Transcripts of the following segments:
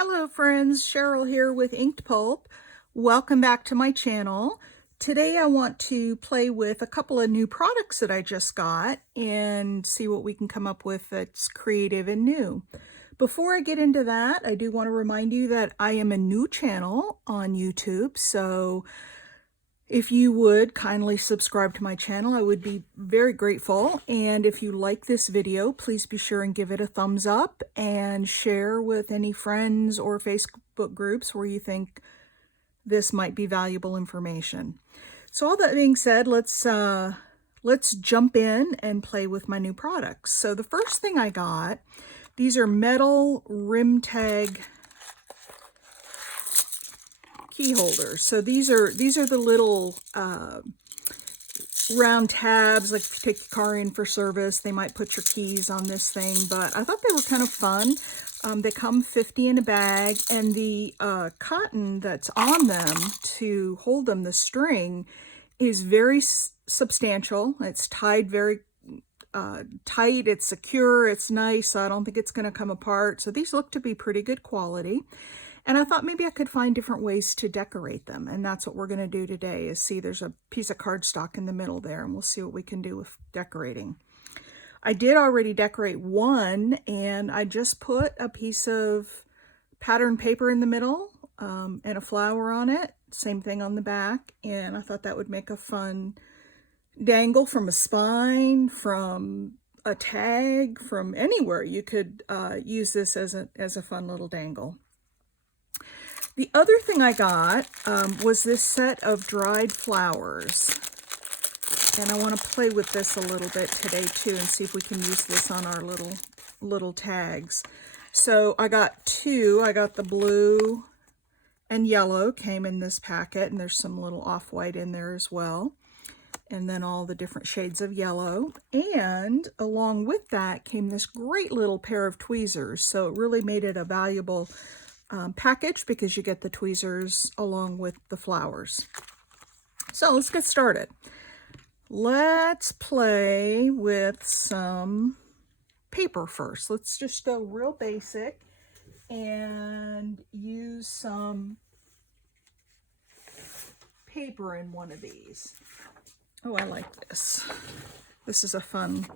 Hello friends, Cheryl here with Inked Pulp. Welcome back to my channel. Today I want to play with a couple of new products that I just got and see what we can come up with that's creative and new. Before I get into that, I do want to remind you that I am a new channel on YouTube, so if you would kindly subscribe to my channel, I would be very grateful. And if you like this video, please be sure and give it a thumbs up and share with any friends or Facebook groups where you think this might be valuable information. So all that being said, let's jump in and play with my new products. So the first thing I got, these are metal rim tag key holders. So these are the little round tabs, like if you take your car in for service, they might put your keys on this thing, but I thought they were kind of fun. They come 50 in a bag, and the cotton that's on them to hold them, the string, is very substantial. It's tied very tight, it's secure, it's nice, so I don't think it's going to come apart. So these look to be pretty good quality. And I thought maybe I could find different ways to decorate them. And that's what we're going to do today is see there's a piece of cardstock in the middle there, and we'll see what we can do with decorating. I did already decorate one, and I just put a piece of pattern paper in the middle and a flower on it. Same thing on the back. And I thought that would make a fun dangle from a spine, from a tag, from anywhere. You could use this as a fun little dangle. The other thing I got was this set of dried flowers, and I want to play with this a little bit today too and see if we can use this on our little tags. So I got two. I got the blue and yellow came in this packet, and there's some little off-white in there as well, and then all the different shades of yellow. And along with that came this great little pair of tweezers, so it really made it a valuable package because you get the tweezers along with the flowers. So let's get started. Let's play with some paper first. Let's just go real basic and use some paper in one of these. Oh, I like this. This is a fun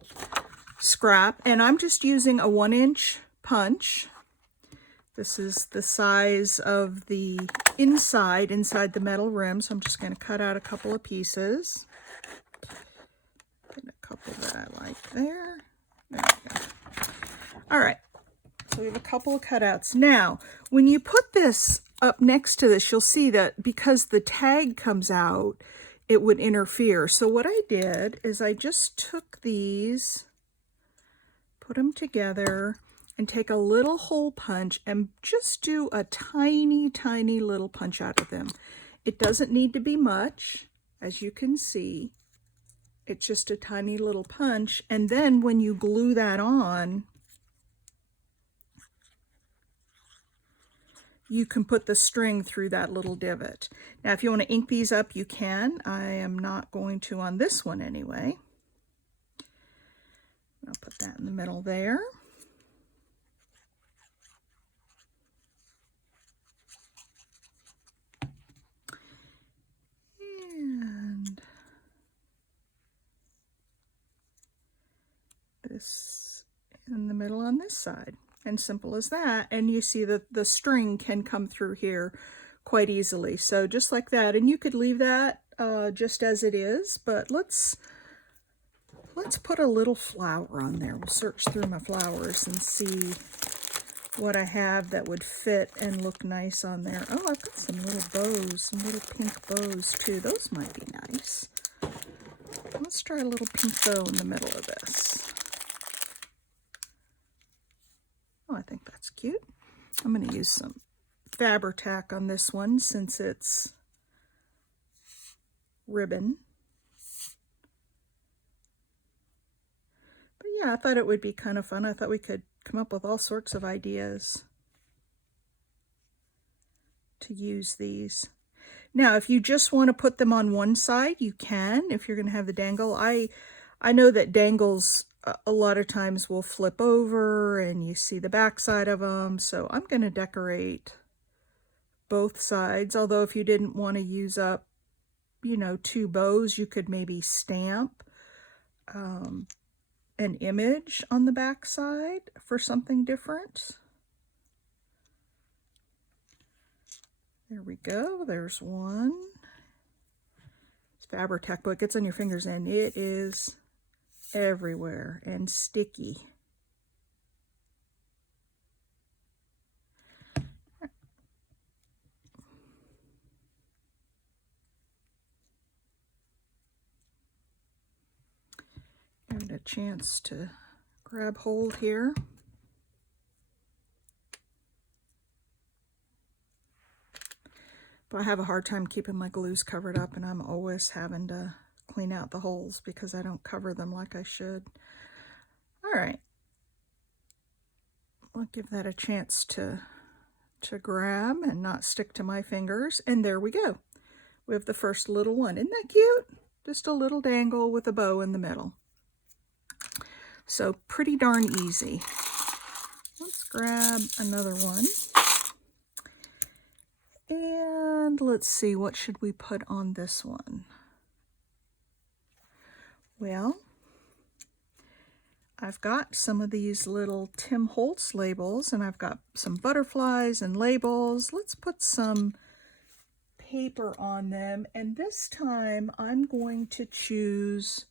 scrap, and I'm just using a 1-inch punch. This is the size of the inside the metal rim, so I'm just going to cut out a couple of pieces. Get a couple that I like there. There we go. All right, so we have a couple of cutouts. Now, when you put this up next to this, you'll see that because the tag comes out, it would interfere. So what I did is I just took these, put them together, and take a little hole punch and just do a tiny, tiny little punch out of them. It doesn't need to be much, as you can see. It's just a tiny little punch, and then when you glue that on, you can put the string through that little divot. Now, if you want to ink these up, you can. I am not going to on this one anyway. I'll put that in the middle there. This in the middle on this side, and simple as that. And you see that the string can come through here quite easily, so just like that. And you could leave that just as it is, but let's put a little flower on there. We'll search through my flowers and see what I have that would fit and look nice on there. Oh, I've got some little bows, some little pink bows too. Those might be nice. Let's try a little pink bow in the middle of this. Oh, I think that's cute. I'm going to use some Fabri-Tac on this one since it's ribbon. But yeah, I thought it would be kind of fun. I thought we could come up with all sorts of ideas to use these. Now, if you just want to put them on one side, you can, if you're going to have the dangle. I know that dangles a lot of times will flip over and you see the back side of them. So I'm going to decorate both sides. Although if you didn't want to use up, you know, 2 bows, you could maybe stamp an image on the back side for something different. There we go. There's one. It's Fabri-Tac, but it gets on your fingers and it is everywhere and sticky. Give it a chance to grab hold here. But I have a hard time keeping my glues covered up, and I'm always having to clean out the holes because I don't cover them like I should. All right. I'll give that a chance to grab and not stick to my fingers. And there we go. We have the first little one. Isn't that cute? Just a little dangle with a bow in the middle. So pretty darn easy. Let's grab another one. And let's see, what should we put on this one? Well, I've got some of these little Tim Holtz labels, and I've got some butterflies and labels. Let's put some paper on them, and this time I'm going to choose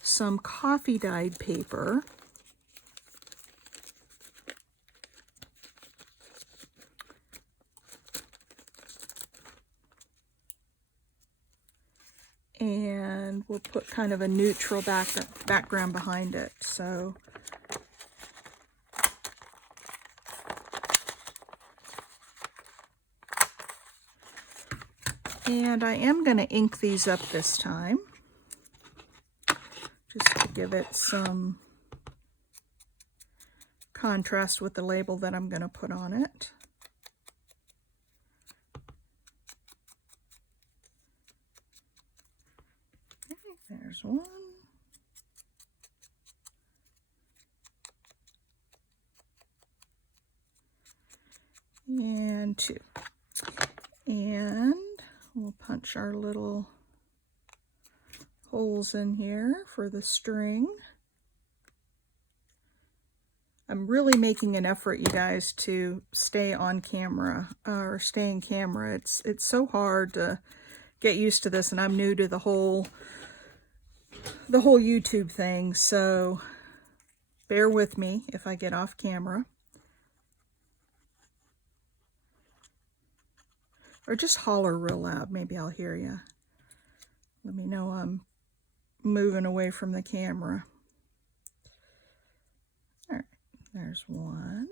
some coffee dyed paper. And we'll put kind of a neutral background behind it. So and I am going to ink these up this time, just to give it some contrast with the label that I'm going to put on it. There's one. And 2. And we'll punch our little holes in here for the string. I'm really making an effort, you guys, to stay on camera, or stay in camera. It's so hard to get used to this, and I'm new to the whole YouTube thing, so bear with me if I get off camera. Or just holler real loud, maybe I'll hear you. Let me know I'm moving away from the camera. All right, there's one.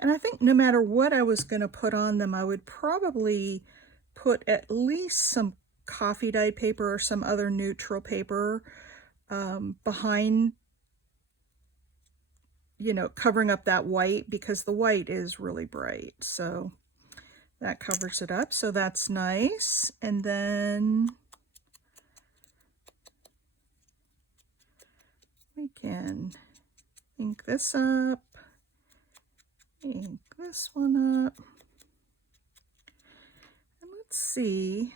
And I think no matter what I was going to put on them, I would probably put at least some coffee dyed paper or some other neutral paper behind, you know, covering up that white, because the white is really bright. So that covers it up. So that's nice. And then we can ink this up. Ink this one up. And let's see.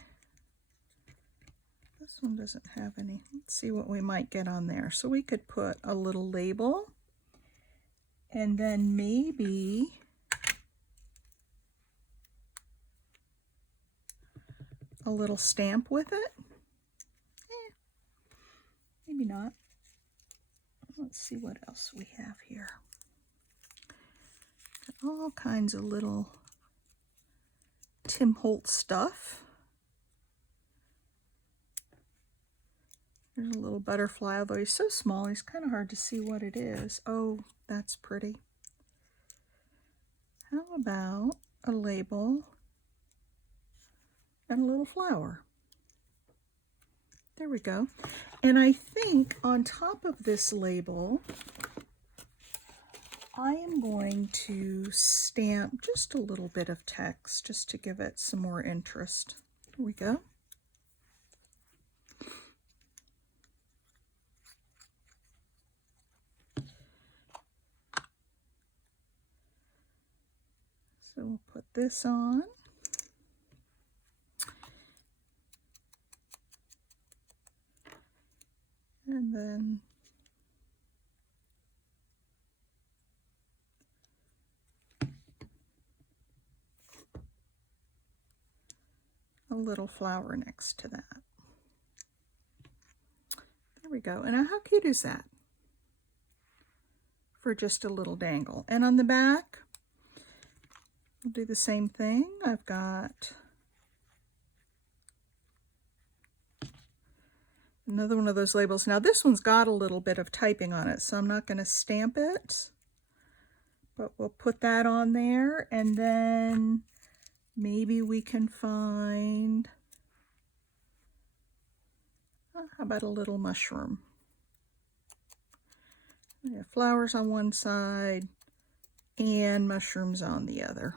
This one doesn't have any. Let's see what we might get on there. So we could put a little label, and then maybe a little stamp with it. Maybe not. Let's see what else we have here. All kinds of little Tim Holtz stuff. There's a little butterfly, although he's so small, he's kind of hard to see what it is. Oh, that's pretty. How about a label and a little flower? There we go. And I think on top of this label, I am going to stamp just a little bit of text just to give it some more interest. Here we go. So we'll put this on. And then a little flower next to that. There we go. And how cute is that? For just a little dangle. And on the back, we'll do the same thing. I've got another one of those labels. Now this one's got a little bit of typing on it, so I'm not going to stamp it, but we'll put that on there, and then maybe we can find, how about a little mushroom? We have flowers on one side and mushrooms on the other.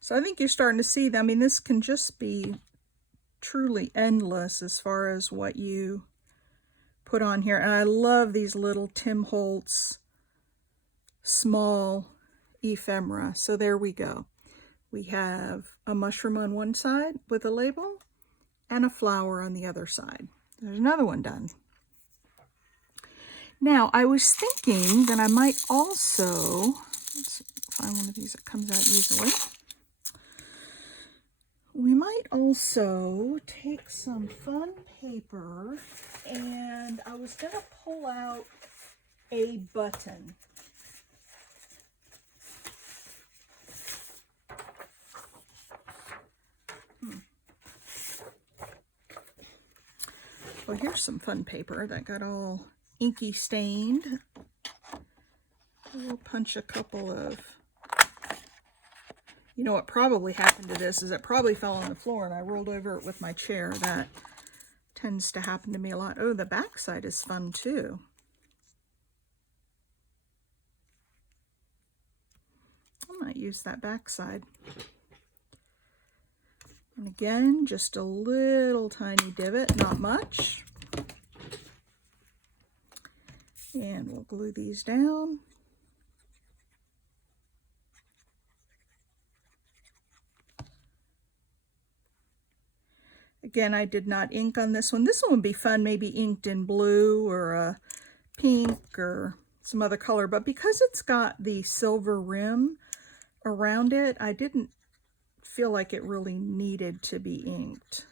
So I think you're starting to see that. I mean, this can just be truly endless as far as what you put on here. And I love these little Tim Holtz small ephemera. So there we go. We have a mushroom on one side with a label and a flower on the other side. There's another one done. Now, I was thinking that I might also, let's find one of these that comes out easily. We might also take some fun paper, and I was going to pull out a button. Well, here's some fun paper that got all inky stained. We'll punch a couple of, you know what probably happened to this is it probably fell on the floor and I rolled over it with my chair. That tends to happen to me a lot. Oh, the back side is fun too. I might use that back side. And again, just a little tiny divot, not much. And we'll glue these down. Again, I did not ink on this one. This one would be fun, maybe inked in blue or a pink or some other color. But because it's got the silver rim around it, I didn't feel like it really needed to be inked.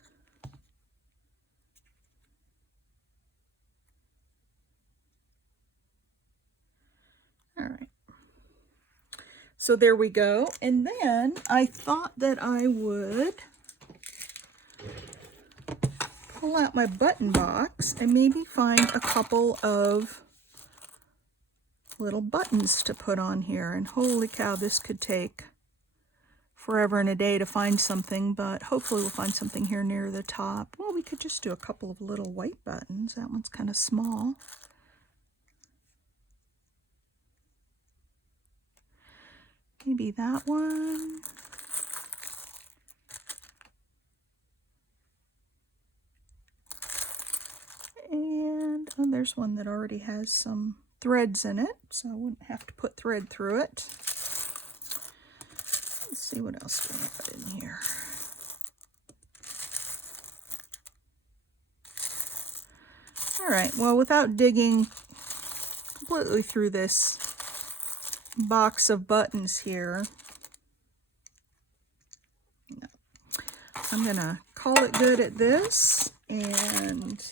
All right. So there we go. And then I thought that I would pull out my button box and maybe find a couple of little buttons to put on here. And holy cow, this could take forever and a day to find something, but hopefully we'll find something here near the top. Well, we could just do a couple of little white buttons. That one's kind of small. Maybe that one. And oh, there's one that already has some threads in it, so I wouldn't have to put thread through it. Let's see what else we have in here. All right, well, without digging completely through this box of buttons here, no, I'm gonna call it good at this. And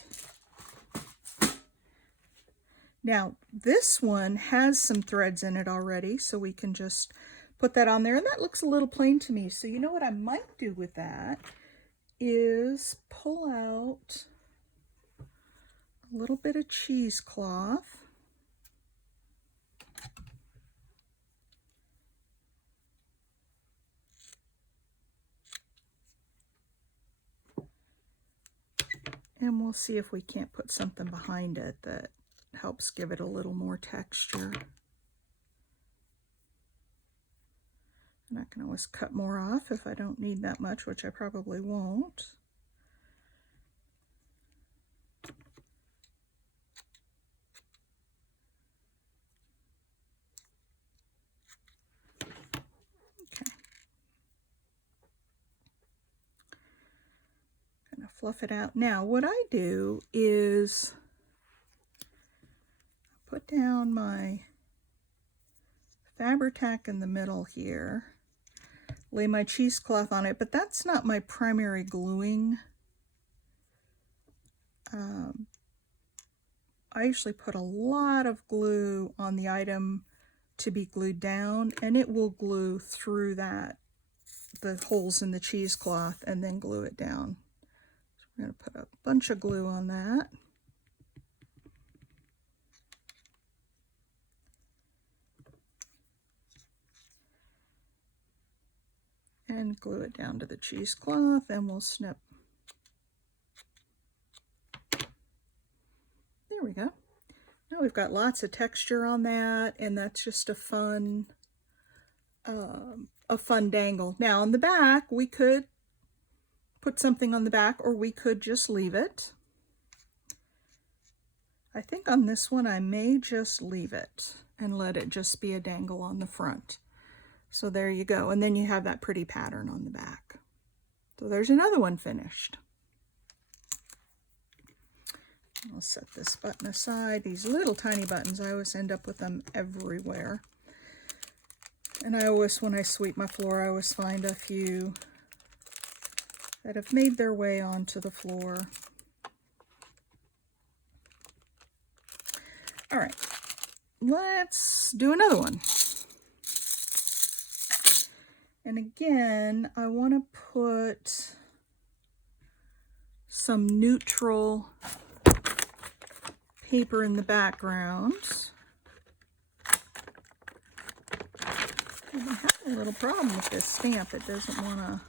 now this one has some threads in it already, so we can just put that on there. And that looks a little plain to me. So you know what I might do with that is pull out a little bit of cheesecloth. And we'll see if we can't put something behind it that helps give it a little more texture. And I can always cut more off if I don't need that much, which I probably won't. Okay. Kind of fluff it out. Now, what I do is put down my Fabri-Tac in the middle here, lay my cheesecloth on it, but that's not my primary gluing. I usually put a lot of glue on the item to be glued down, and it will glue through the holes in the cheesecloth and then glue it down. So we're going to put a bunch of glue on that. And glue it down to the cheesecloth, and we'll snip. There we go. Now we've got lots of texture on that, and that's just a fun dangle. Now on the back, we could put something on the back, or we could just leave it. I think on this one, I may just leave it and let it just be a dangle on the front. So there you go. And then you have that pretty pattern on the back. So there's another one finished. I'll set this button aside. These little tiny buttons, I always end up with them everywhere. And I always, when I sweep my floor, I always find a few that have made their way onto the floor. All right, let's do another one. And again, I want to put some neutral paper in the background. I have a little problem with this stamp. It doesn't want to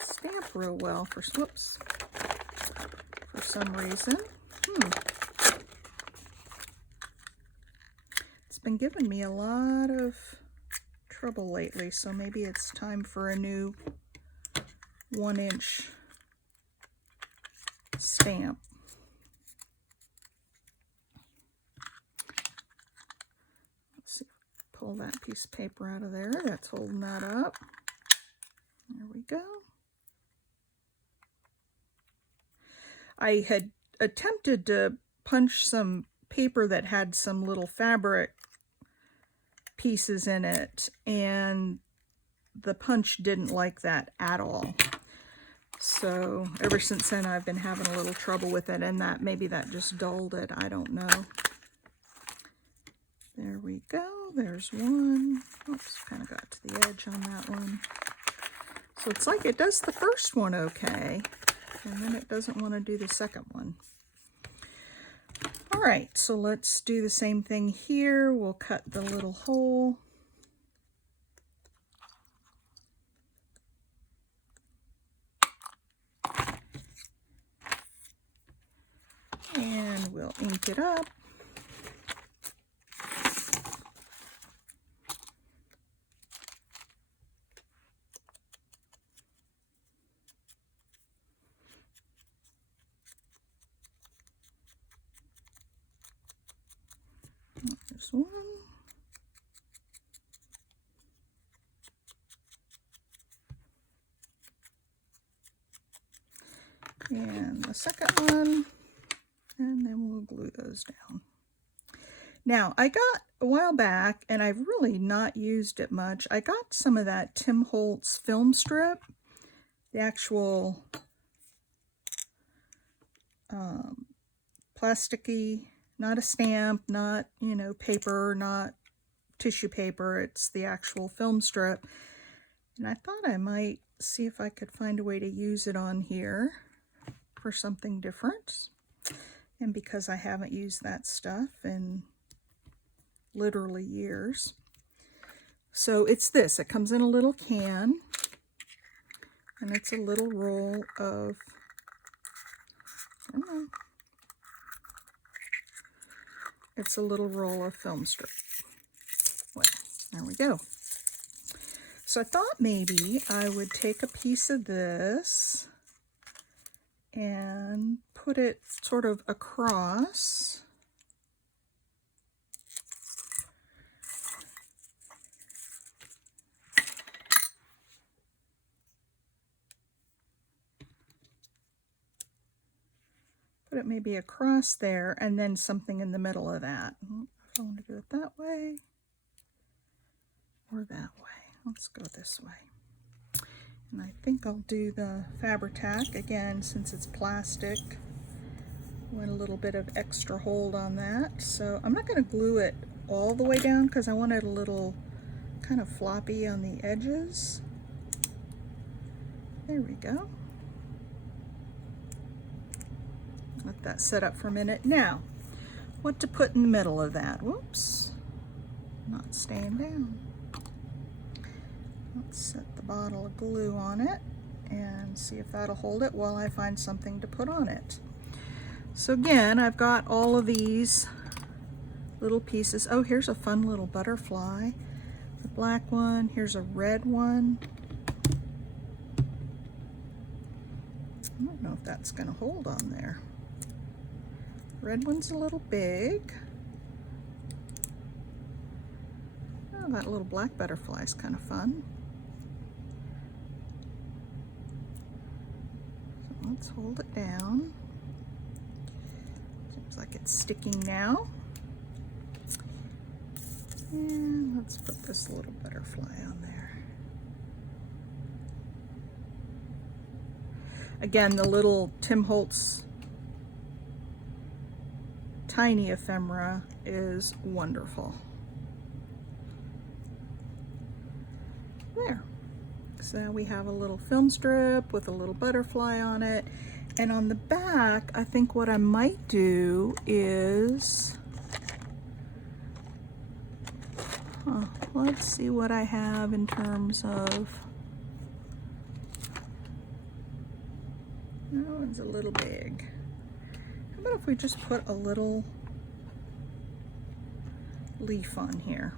stamp real well for some reason. It's been giving me a lot of trouble lately, so maybe it's time for a new 1-inch stamp. Let's see, pull that piece of paper out of there. That's holding that up. There we go. I had attempted to punch some paper that had some little fabric pieces in it, and the punch didn't like that at all. So ever since then, I've been having a little trouble with it, and maybe that just dulled it. I don't know. There we go. There's one. Oops, kind of got to the edge on that one. So it's like it does the first one okay, and then it doesn't want to do the second one. All right, so let's do the same thing here. We'll cut the little hole. And we'll ink it up. There's one. And the second one. And then we'll glue those down. Now, I got a while back, and I've really not used it much, I got some of that Tim Holtz film strip, the actual plasticky, not a stamp, not, you know, paper, not tissue paper, it's the actual film strip. And I thought I might see if I could find a way to use it on here for something different. And because I haven't used that stuff in literally years. So it's this. It comes in a little can. And it's a little roll of, I don't know, it's a little roll of film strip. Well, I There we go. So I thought maybe I would take a piece of this and put it sort of across. Put it maybe across there and then something in the middle of that. If I want to do it that way or that way. Let's go this way. And I think I'll do the Fabri-Tac again since it's plastic. Want a little bit of extra hold on that. So I'm not going to glue it all the way down because I want it a little kind of floppy on the edges. There we go. Let that set up for a minute. Now, what to put in the middle of that? Whoops, not staying down. Let's set the bottle of glue on it and see if that'll hold it while I find something to put on it. So again, I've got all of these little pieces. Oh, here's a fun little butterfly. The black one, here's a red one. I don't know if that's gonna hold on there. Red one's a little big. Oh, that little black butterfly is kind of fun. So let's hold it down. Seems like it's sticking now. And let's put this little butterfly on there. Again, the little Tim Holtz tiny ephemera is wonderful. There. So now we have a little film strip with a little butterfly on it. And on the back, I think what I might do is, let's see what I have in terms of, that one's a little big. How about if we just put a little leaf on here?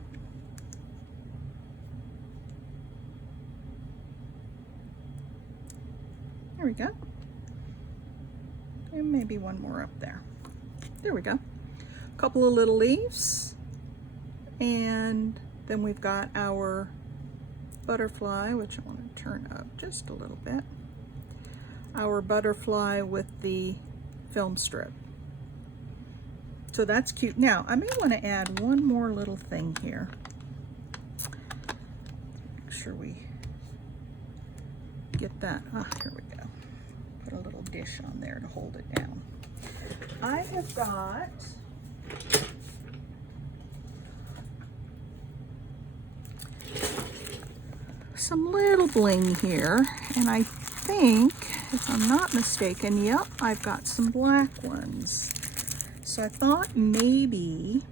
There we go. And maybe one more up there. There we go. A couple of little leaves. And then we've got our butterfly, which I want to turn up just a little bit. Our butterfly with the film strip. So that's cute. Now, I may want to add one more little thing here. Make sure we get that. Here we go. Put a little dish on there to hold it down. I have got some little bling here, and I think, if I'm not mistaken, yep, I've got some black ones. So I thought maybe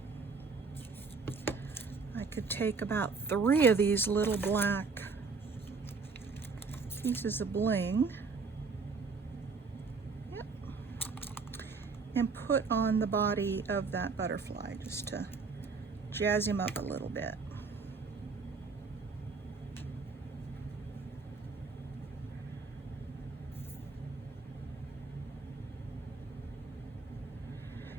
I could take about 3 of these little black pieces of bling, yep, and put on the body of that butterfly just to jazz him up a little bit.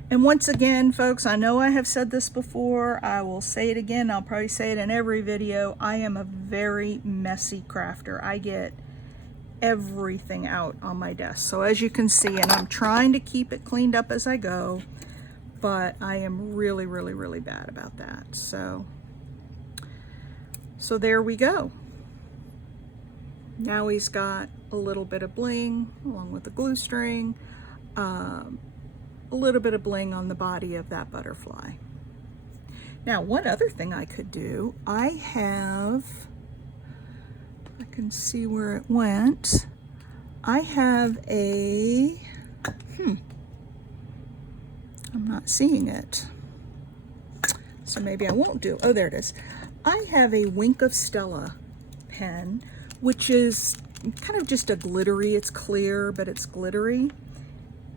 And once again, folks, I know I have said this before. I will say it again. I'll probably say it in every video. I am a very messy crafter. I get everything out on my desk. So as you can see, and I'm trying to keep it cleaned up as I go, but I am really, really, really bad about that. So there we go. Now he's got a little bit of bling along with the glue string. A little bit of bling on the body of that butterfly. Now, one other thing I could do, I can see where it went. I have a, I'm not seeing it. So maybe I won't do, oh, there it is. I have a Wink of Stella pen, which is kind of just a glittery, it's clear, but it's glittery.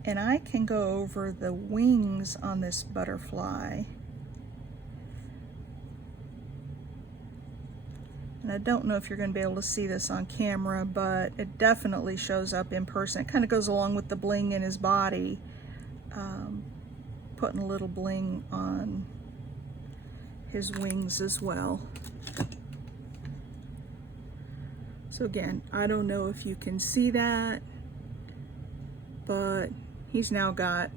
And I can go over the wings on this butterfly And I don't know if you're going to be able to see this on camera, but it definitely shows up in person. It kind of goes along with the bling in his body, putting a little bling on his wings as well. So again, I don't know if you can see that, but he's now got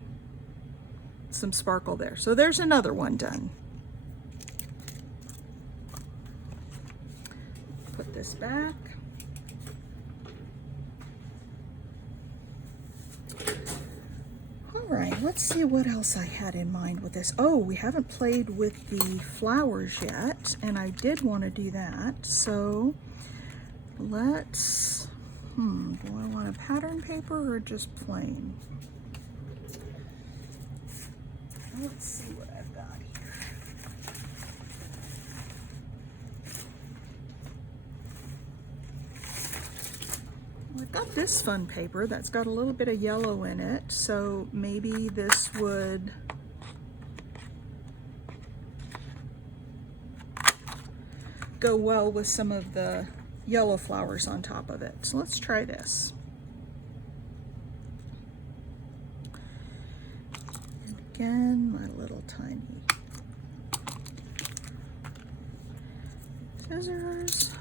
some sparkle there. So there's another one done. Put this back. All right, let's see what else I had in mind with this. Oh, we haven't played with the flowers yet, and I did want to do that. So let's, do I want a pattern paper or just plain? Let's see what I've got here. I've got this fun paper that's got a little bit of yellow in it, so maybe this would go well with some of the yellow flowers on top of it. So let's try this. And again, my little tiny scissors.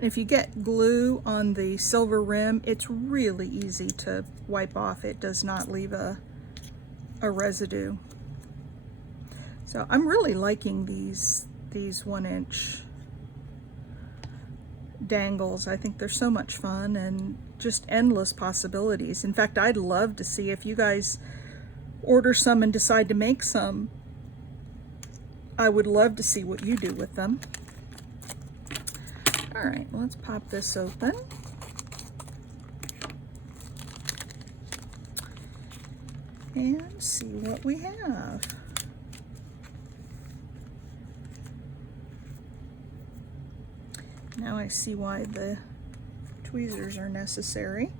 If you get glue on the silver rim, it's really easy to wipe off. It does not leave a residue. So I'm really liking these 1-inch dangles. I think they're so much fun and just endless possibilities. In fact, I'd love to see if you guys order some and decide to make some. I would love to see what you do with them. All right, let's pop this open. And see what we have. Now I see why the tweezers are necessary.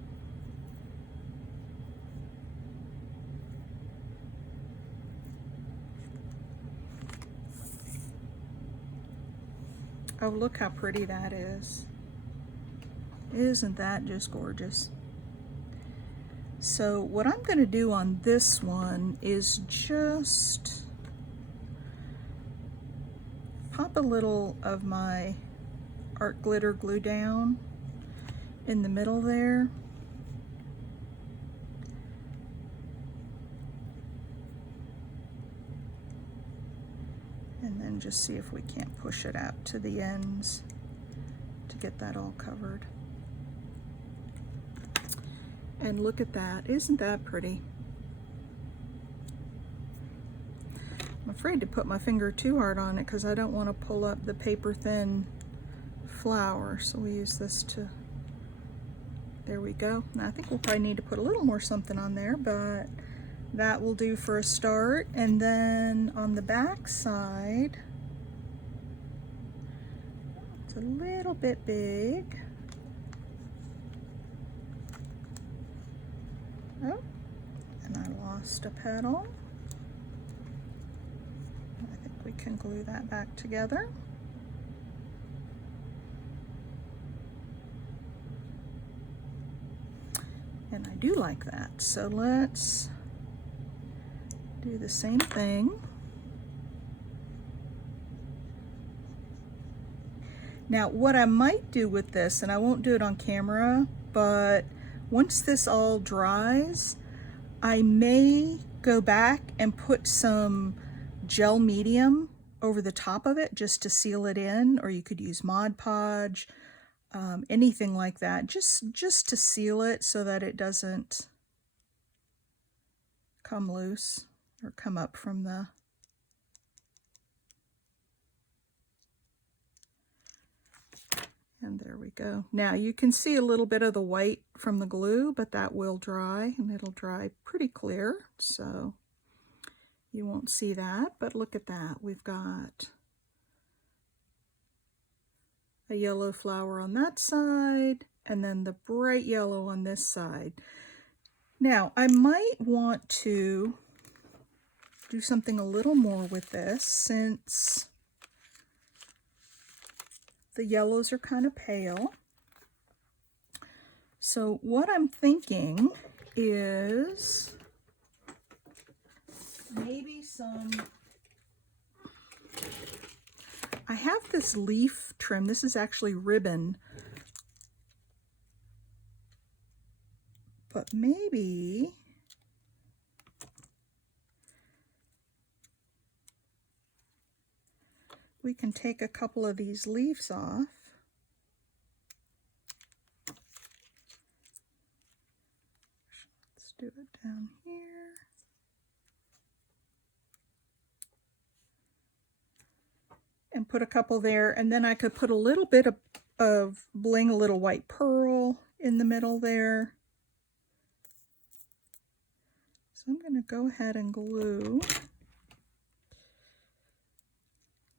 Oh, look how pretty that is. Isn't that just gorgeous? So what I'm going to do on this one is just pop a little of my art glitter glue down in the middle there. And then just see if we can't push it out to the ends to get that all covered. And look at that, isn't that pretty? I'm afraid to put my finger too hard on it because I don't want to pull up the paper thin flower. So we use this to, there we go. Now I think we'll probably need to put a little more something on there, but that will do for a start. And then on the back side, it's a little bit big. Oh, and I lost a petal. I think we can glue that back together. And I do like that. So let's do the same thing. Now what I might do with this, and I won't do it on camera, but once this all dries, I may go back and put some gel medium over the top of it just to seal it in, or you could use Mod Podge, anything like that, just to seal it so that it doesn't come loose or come up from the and there we go. Now you can see a little bit of the white from the glue, but that will dry and it'll dry pretty clear, so you won't see that. But look at that, we've got a yellow flower on that side, and then the bright yellow on this side. Now, I might want to do something a little more with this since the yellows are kind of pale. So what I'm thinking is maybe I have this leaf trim. This is actually ribbon. But maybe we can take a couple of these leaves off. Let's do it down here. And put a couple there, and then I could put a little bit of bling, a little white pearl in the middle there. So I'm going to go ahead and glue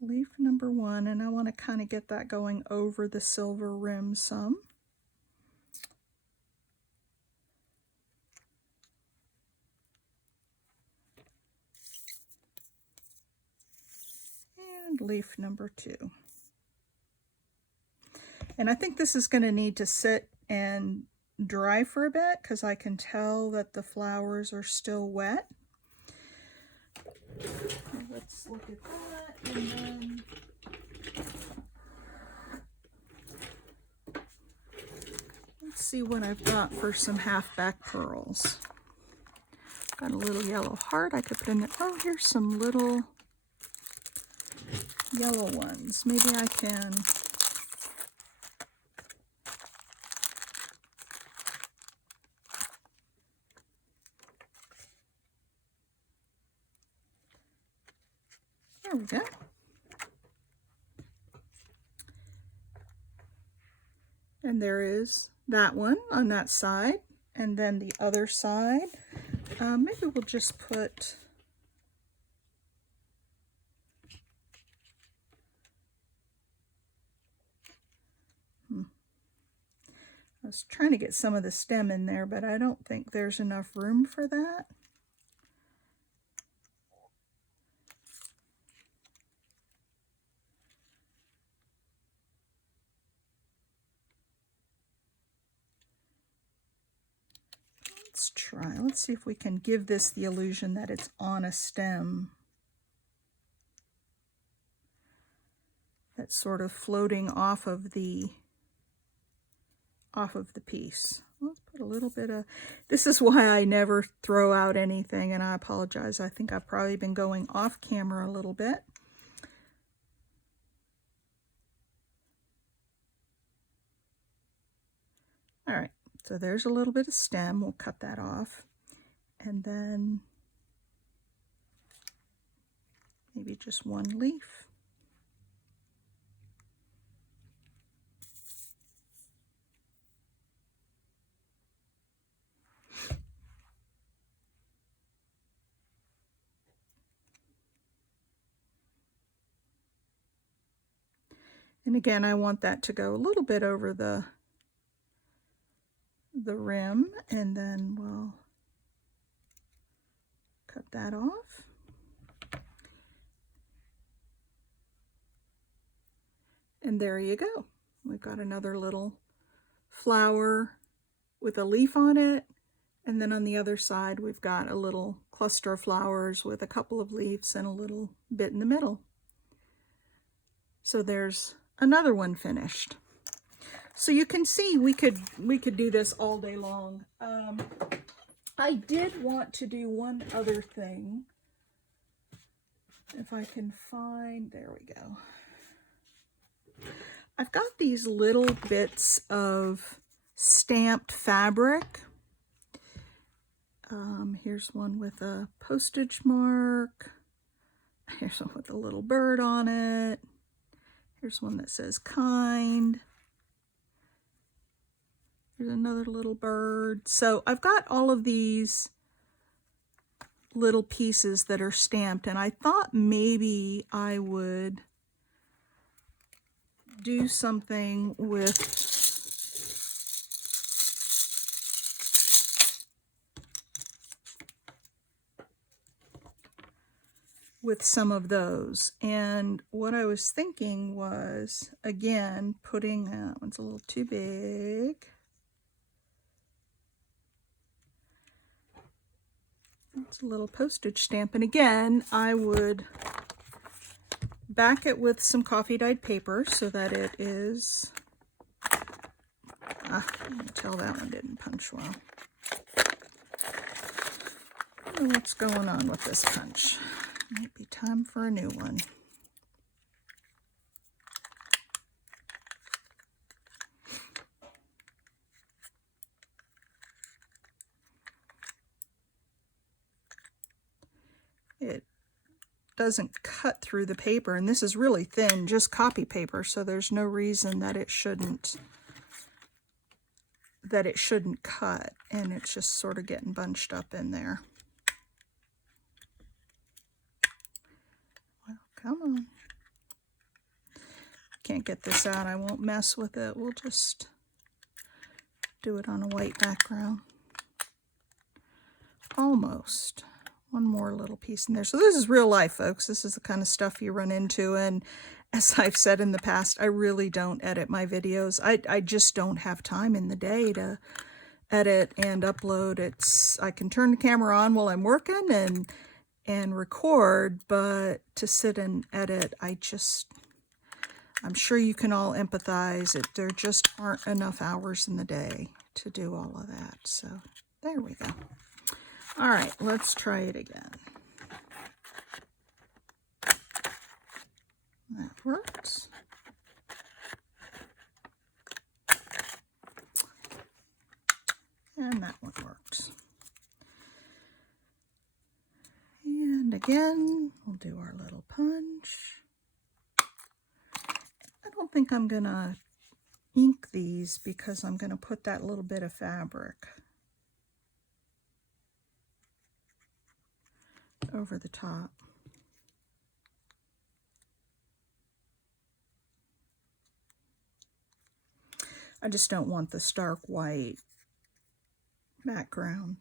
leaf number 1, and I want to kind of get that going over the silver rim some. And leaf number 2. And I think this is going to need to sit and dry for a bit because I can tell that the flowers are still wet. Let's look at that, and then let's see what I've got for some half-back pearls. Got a little yellow heart I could put in there. Oh, here's some little yellow ones. Maybe I can there we go. And there is that one on that side, and then the other side. Maybe we'll just put I was trying to get some of the stem in there, but I don't think there's enough room for that. Let's try. Let's see if we can give this the illusion that it's on a stem that's sort of floating off of the piece. Let's put a little bit of, this is why I never throw out anything, and I apologize. I think I've probably been going off camera a little bit. All right, so there's a little bit of stem. We'll cut that off. And then maybe just one leaf. And again, I want that to go a little bit over the rim, and then we'll cut that off. And there you go. We've got another little flower with a leaf on it, and then on the other side we've got a little cluster of flowers with a couple of leaves and a little bit in the middle. So there's another one finished. So you can see we could do this all day long. I did want to do one other thing. If I can find, there we go. I've got these little bits of stamped fabric. Here's one with a postage mark. Here's one with a little bird on it. Here's one that says kind. There's another little bird. So I've got all of these little pieces that are stamped, and I thought maybe I would do something with some of those. And what I was thinking was, again, putting, that one's a little too big. It's a little postage stamp. And again, I would back it with some coffee dyed paper so that it is, I can tell that one didn't punch well. I don't know what's going on with this punch. Might be time for a new one. It doesn't cut through the paper, and this is really thin, just copy paper, so there's no reason that it shouldn't cut, and it's just sort of getting bunched up in there. Well, come on. Can't get this out. I won't mess with it. We'll just do it on a white background. Almost. One more little piece in there. So this is real life, folks. This is the kind of stuff you run into, and as I've said in the past, I really don't edit my videos. I just don't have time in the day to edit and upload. I can turn the camera on while I'm working and record, but to sit and edit, I'm sure you can all empathize. There just aren't enough hours in the day to do all of that. So there we go. All right, let's try it again. That works. And that one works. And again, we'll do our little punch. I don't think I'm gonna ink these because I'm gonna put that little bit of fabric over the top. I just don't want the stark white background.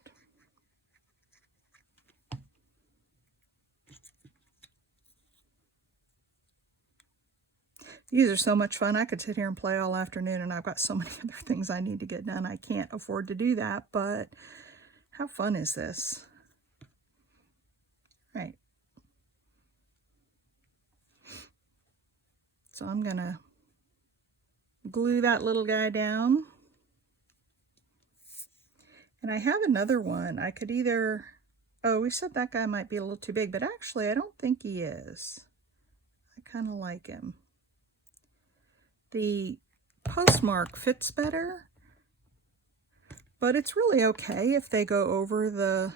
These are so much fun. I could sit here and play all afternoon, and I've got so many other things I need to get done. I can't afford to do that, but how fun is this? Right. So I'm gonna glue that little guy down. And I have another one. I could either, oh, we said that guy might be a little too big, but actually I don't think he is. I kind of like him. The postmark fits better, but it's really okay if they go over the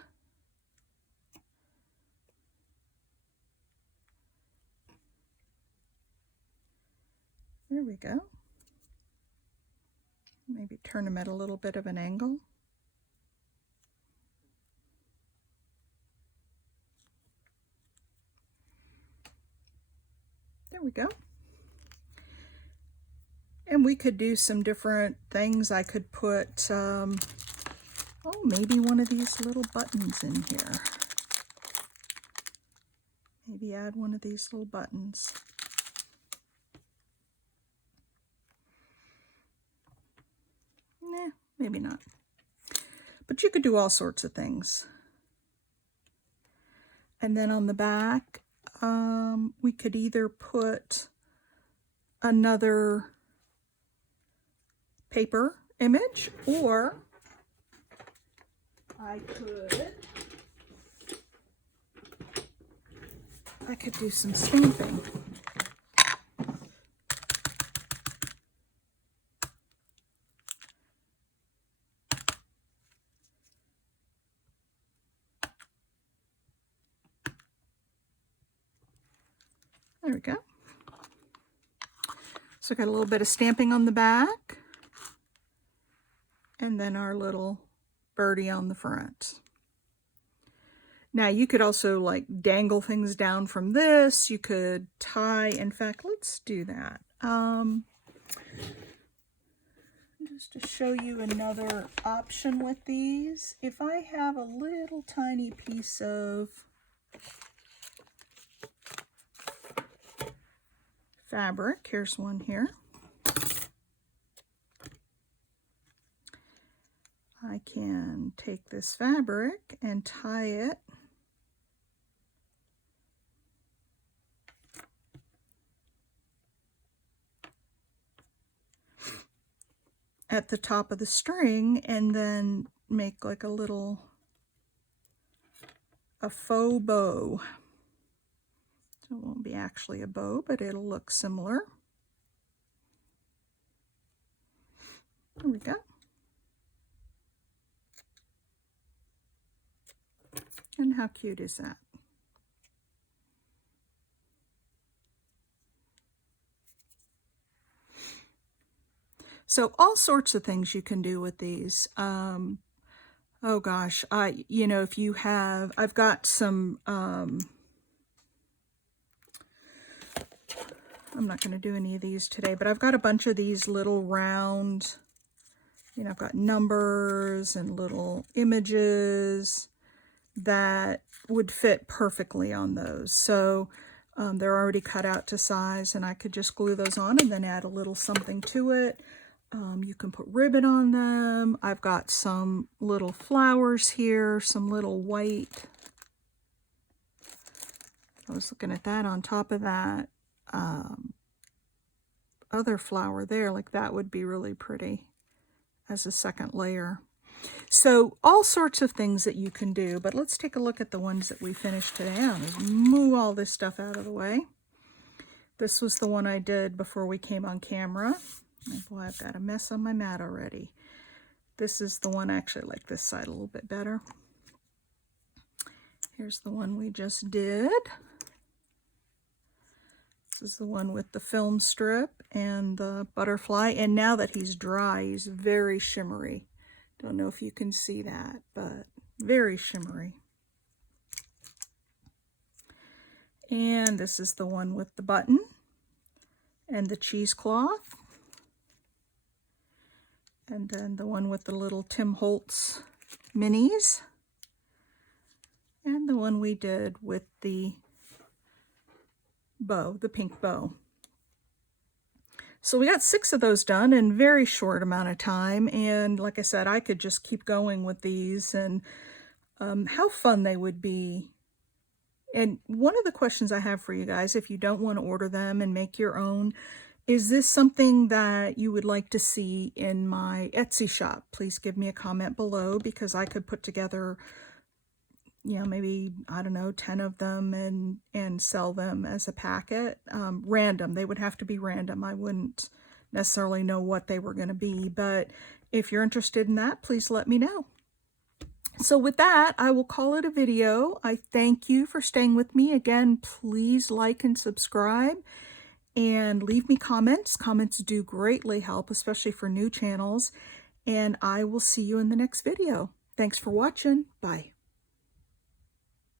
there we go. Maybe turn them at a little bit of an angle. There we go. And we could do some different things. I could put, oh, maybe one of these little buttons in here. Maybe add one of these little buttons. Nah, maybe not. But you could do all sorts of things. And then on the back, we could either put another paper image, or I could do some stamping. There we go. So got a little bit of stamping on the back, and then our little birdie on the front. Now you could also like dangle things down from this. You could tie, in fact, let's do that. Just to show you another option with these, if I have a little tiny piece of fabric, here's one here, I can take this fabric and tie it at the top of the string and then make like a faux bow. So it won't be actually a bow, but it'll look similar. There we go. And how cute is that? So all sorts of things you can do with these. Oh gosh, you know, if you have, I've got some, I'm not going to do any of these today, but I've got a bunch of these little round, you know, I've got numbers and little images that would fit perfectly on those. So they're already cut out to size, and I could just glue those on and then add a little something to it. You can put ribbon on them. I've got some little flowers here, some little white. I was looking at that on top of that other flower there, like that would be really pretty as a second layer. So all sorts of things that you can do, but let's take a look at the ones that we finished today. I'll just move all this stuff out of the way. This was the one I did before we came on camera. Oh boy, I've got a mess on my mat already. This is the one, actually, I like this side a little bit better. Here's the one we just did. This is the one with the film strip and the butterfly. And now that he's dry, he's very shimmery. Don't know if you can see that, but very shimmery. And this is the one with the button and the cheesecloth. And then the one with the little Tim Holtz minis. And the one we did with the bow, the pink bow. So we got 6 of those done in a very short amount of time. And like I said, I could just keep going with these, and how fun they would be. And one of the questions I have for you guys, if you don't want to order them and make your own, is this something that you would like to see in my Etsy shop? Please give me a comment below, because I could put together, you know, maybe, I don't know, 10 of them and sell them as a packet. Random. They would have to be random. I wouldn't necessarily know what they were going to be, but if you're interested in that, please let me know. So with that, I will call it a video. I thank you for staying with me. Again, please like and subscribe. And leave me comments. Comments do greatly help, especially for new channels. And I will see you in the next video. Thanks for watching. Bye.